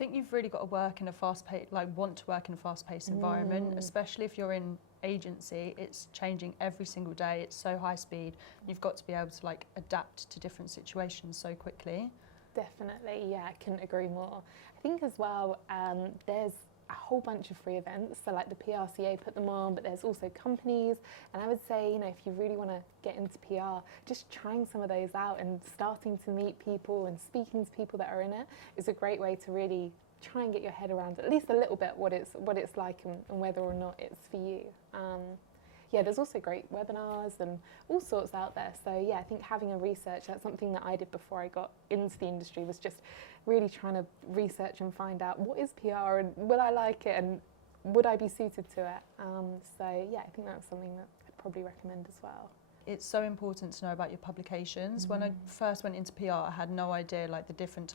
think you've really got to work in a fast-paced, like want to work in a fast-paced environment, especially if you're in agency. It's changing every single day. It's so high speed. You've got to be able to like adapt to different situations so quickly. Definitely, yeah, I couldn't agree more. I think as well, there's a whole bunch of free events, so like the PRCA put them on, but there's also companies, and I would say, you know, if you really want to get into PR, just trying some of those out and starting to meet people and speaking to people that are in it is a great way to really try and get your head around at least a little bit what it's like and whether or not it's for you. Yeah, there's also great webinars and all sorts out there. So yeah, I think having a research, that's something that I did before I got into the industry, was just really trying to research and find out what is PR and will I like it and would I be suited to it. So yeah, I think that's something that I'd probably recommend as well. It's so important to know about your publications. When I first went into PR, I had no idea like the different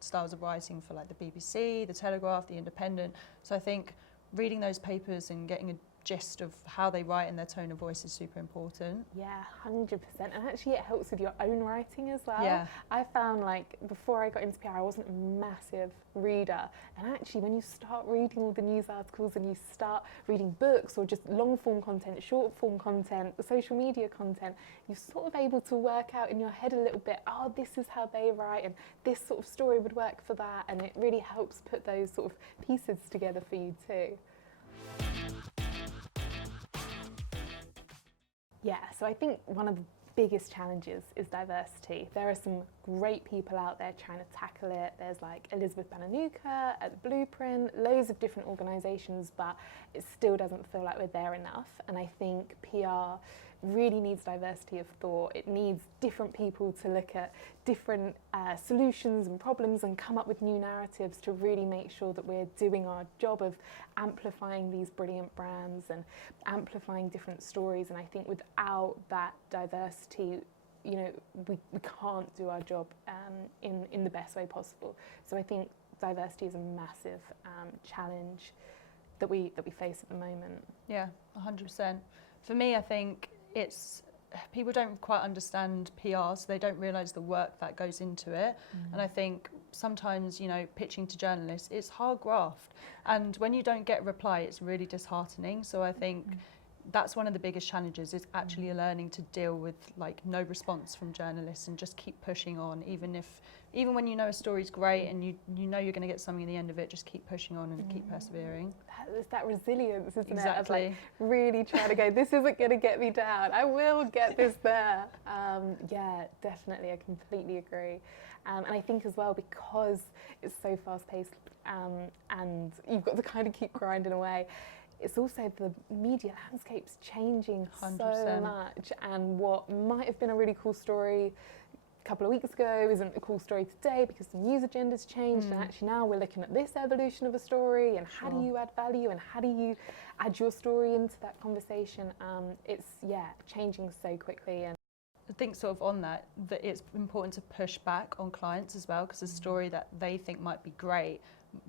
styles of writing for like the BBC, the Telegraph, the Independent. So I think reading those papers and getting a gist of how they write and their tone of voice is super important. Yeah, 100%. And actually it helps with your own writing as well. Yeah. I found like before I got into PR, I wasn't a massive reader. And actually when you start reading all the news articles and you start reading books or just long form content, short form content, social media content, you're sort of able to work out in your head a little bit, oh, this is how they write and this sort of story would work for that. And it really helps put those sort of pieces together for you too. Yeah, so I think one of the biggest challenges is diversity. There are some great people out there trying to tackle it. There's like Elizabeth Bananuka at the Blueprint, loads of different organisations, but it still doesn't feel like we're there enough. And I think PR really needs diversity of thought. It needs different people to look at different solutions and problems and come up with new narratives to really make sure that we're doing our job of amplifying these brilliant brands and amplifying different stories. And I think without that diversity, you know, we can't do our job in the best way possible. So I think diversity is a massive challenge that we face at the moment. Yeah, 100%. For me, I think it's people don't quite understand PR, so they don't realise the work that goes into it. And I think sometimes, you know, pitching to journalists, it's hard graft. And when you don't get a reply, it's really disheartening. So I think that's one of the biggest challenges, is actually learning to deal with like no response from journalists and just keep pushing on, even when you know a story's great and you know you're going to get something in the end of it, just keep pushing on and keep persevering. It's that resilience, isn't Exactly. it? Of like really trying to go, this isn't going to get me down. I will get this there. Yeah, definitely. I completely agree. And I think as well, because it's so fast paced and you've got to kind of keep grinding away, it's also the media landscape's changing 100%. so much, and what might have been a really cool story a couple of weeks ago isn't a cool story today because the news agenda's changed, and actually now we're looking at this evolution of a story and how do you add value and how do you add your story into that conversation. It's changing so quickly. And I think sort of on that it's important to push back on clients as well, because a story that they think might be great,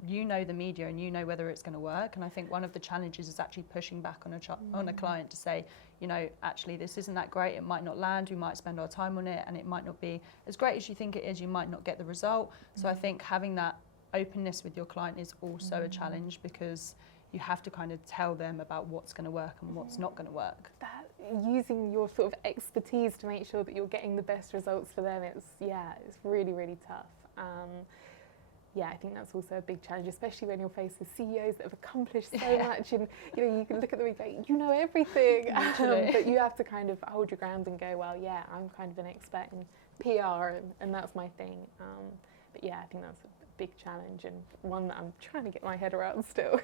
you know the media and you know whether it's going to work. And I think one of the challenges is actually pushing back on a client to say, you know, actually this isn't that great, it might not land, we might spend our time on it and it might not be as great as you think it is, you might not get the result. So I think having that openness with your client is also a challenge, because you have to kind of tell them about what's going to work and what's not going to work. that, using your sort of expertise to make sure that you're getting the best results for them, it's really, really tough. Yeah, I think that's also a big challenge, especially when you're faced with CEOs that have accomplished so much, and you know, you can look at them and go, you know everything, but you have to kind of hold your ground and go, well, yeah, I'm kind of an expert in PR and that's my thing. But yeah, I think that's a big challenge and one that I'm trying to get my head around still.